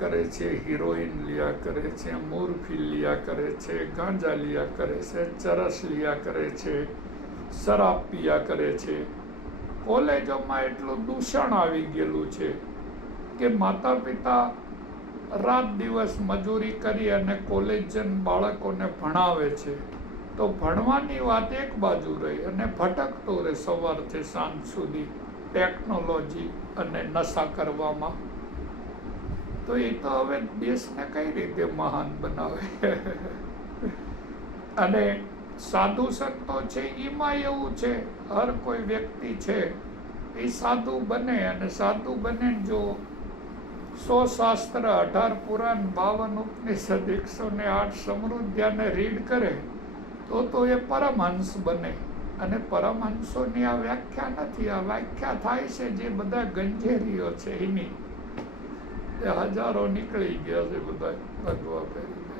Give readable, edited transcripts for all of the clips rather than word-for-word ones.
કરે છે, હિરોઈન લિયા કરે છે, મોરફીન લિયા કરે છે, ગાંજા લિયા કરે છે, ચરસ લિયા કરે છે, શરાબ પિયા કરે છે. કોલેજોમાં એટલું દૂષણ આવી ગયેલું છે કે માતા પિતા રાત દિવસ મજૂરી કરી અને કોલેજન બાળકોને ભણાવે છે, તો ભણવાની વાત એક બાજુ રહી અને ભટકતો રહે સવારથી સાંજ સુધી ટેકનોલોજી અને નશા કરવામાં. તો એ તો હવે દેશને કઈ રીતે મહાન બનાવે. અને સાધુ સંતો છે એમાં એવું છે, હર કોઈ વ્યક્તિ છે એ સાધુ બને, અને સાધુ બને જો 100 શાસ્ત્ર, 18 પુરાણ, 52 ઉપનિષદ, 108 સમૃદ્ધિને રીડ કરે તો એ પરમહંસ બને. અને પરમહંસોની આ વ્યાખ્યા નથી, આ વ્યાખ્યા થાય છે જે બધા ગંજેરીઓ છે એની. હજારો નીકળી ગયા છે બધા ભગવા પહેરીને.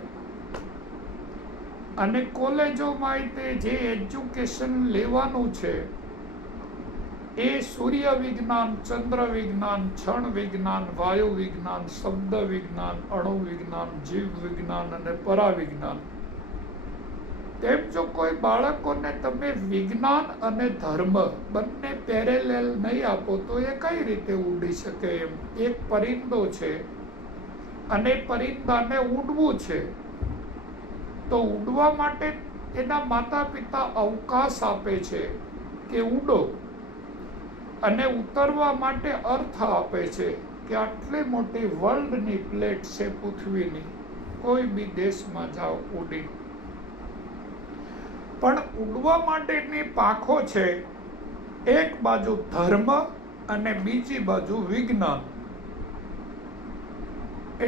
અને કોલેજોમાં તે જે એજ્યુકેશન લેવાનું છે એ સૂર્ય વિજ્ઞાન, ચંદ્ર વિજ્ઞાન, ક્ષણ વિજ્ઞાન, વાયુ વિજ્ઞાન, શબ્દ વિજ્ઞાન, અણુ વિજ્ઞાન, જીવ વિજ્ઞાન અને પરાવિજ્ઞાન. તેમ જો કોઈ બાળકોને તમે વિજ્ઞાન અને ધર્મ બંને પેરેલેલ નહીં આપો તો એ કઈ રીતે ઉડી શકે એમ. એક પરિંદો છે અને પરિંદાને ઉડવું છે, તો ઉડવા માટે એના માતા પિતા અવકાશ આપે છે કે ઉડો, અને ઉતરવા માટે અર્થ આપે છે કે આટલી મોટી વર્લ્ડની પ્લેટ છે પૃથ્વીની, કોઈ બી દેશમાં જાઓ ઉડી. પણ ઉડવા માટેની પાંખો છે, એક બાજુ ધર્મ અને બીજી બાજુ વિજ્ઞાન.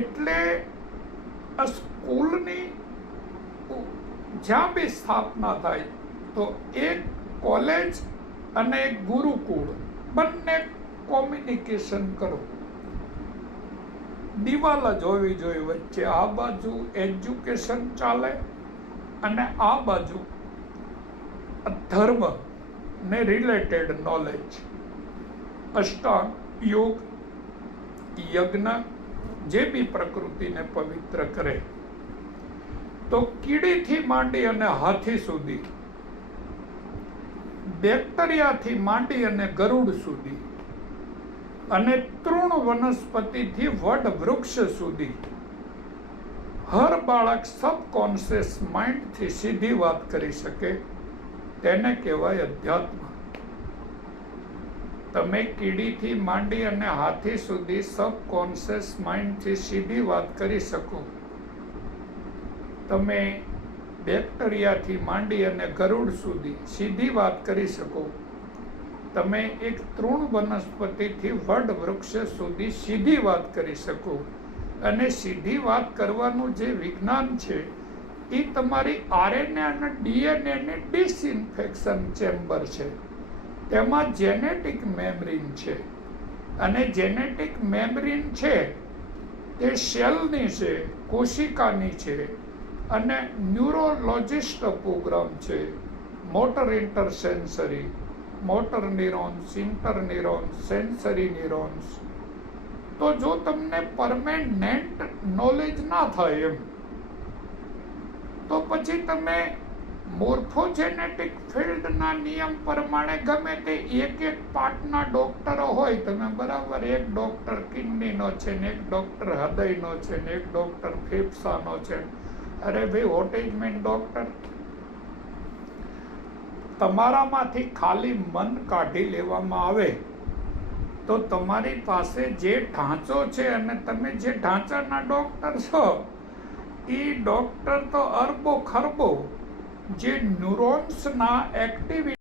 એટલે આ સ્કૂલની જ્યાં બી સ્થાપના થાય તો એક કોલેજ અને એક ગુરુકુળ બંને કોમ્યુનિકેશન કરો. દિવાલ જ હોવી જોઈએ વચ્ચે, આ બાજુ એજ્યુકેશન ચાલે અને આ બાજુ ધર્મ ને રિલેટેડ નોલેજ. અષ્ટાંગ યોગ, યજ્ઞ જે બી પ્રકૃતિને પવિત્ર કરે. તો કીડીથી માંડી અને હાથી સુધી, બેક્ટેરિયાથી માંડી અને ગરુડ સુધી, અને તૃણ વનસ્પતિથી વડ વૃક્ષ સુધી, હર બાળક સબકોન્શિયસ માઇન્ડથી સીધી વાત કરી શકે, તેને કહેવાય અધ્યાત્મ. તમે કીડીથી માંડી અને હાથી સુધી સબકોન્શિયસ માઇન્ડથી સીધી વાત કરી શકો. તમે બેક્ટેરિયાથી માંડી અને ગરુડ સુધી સીધી વાત કરી શકો. તમે એક તૃણ વનસ્પતિથી વડ વૃક્ષ સુધી સીધી વાત કરી શકો. અને સીધી વાત કરવાનું જે વિજ્ઞાન છે એ તમારી આરએનએ અને ડીએનએની ડિસઇન્ફેક્શન ચેમ્બર છે. તેમાં જેનેટિક મેમ્બ્રેન છે, અને જેનેટિક મેમ્બ્રેન છે તે સેલની છે, કોશિકાની છે, અને ન્યુરોલોજિસ્ટ પ્રોગ્રામ છે, motor intersensory, motor neurons, interneurons, sensory neurons. તો જો તમને પરમેનન્ટ નોલેજ ના થાય એમ, તો પછી તમે મોર્ફોજેનેટિક ફિલ્ડના નિયમ પ્રમાણે ગમે તે એક પાર્ટના ડોક્ટરો હોય, તમે બરાબર એક ડોક્ટર કિડનીનો છે ને એક ડોક્ટર હૃદયનો છે ને એક ડોક્ટર ફેફસાનો છે. અરે ભાઈ, વોટ ઇઝ મીન ડોક્ટર? તમારામાંથી ખાલી મન કાઢી લેવામાં આવે તો તમારી પાસે જે ઢાંચો છે અને તમે જે ઢાંચાના ડોક્ટર છો એ ડોક્ટર તો અરબો ખરબો જે ન્યુરોન્સના એક્ટિવિટી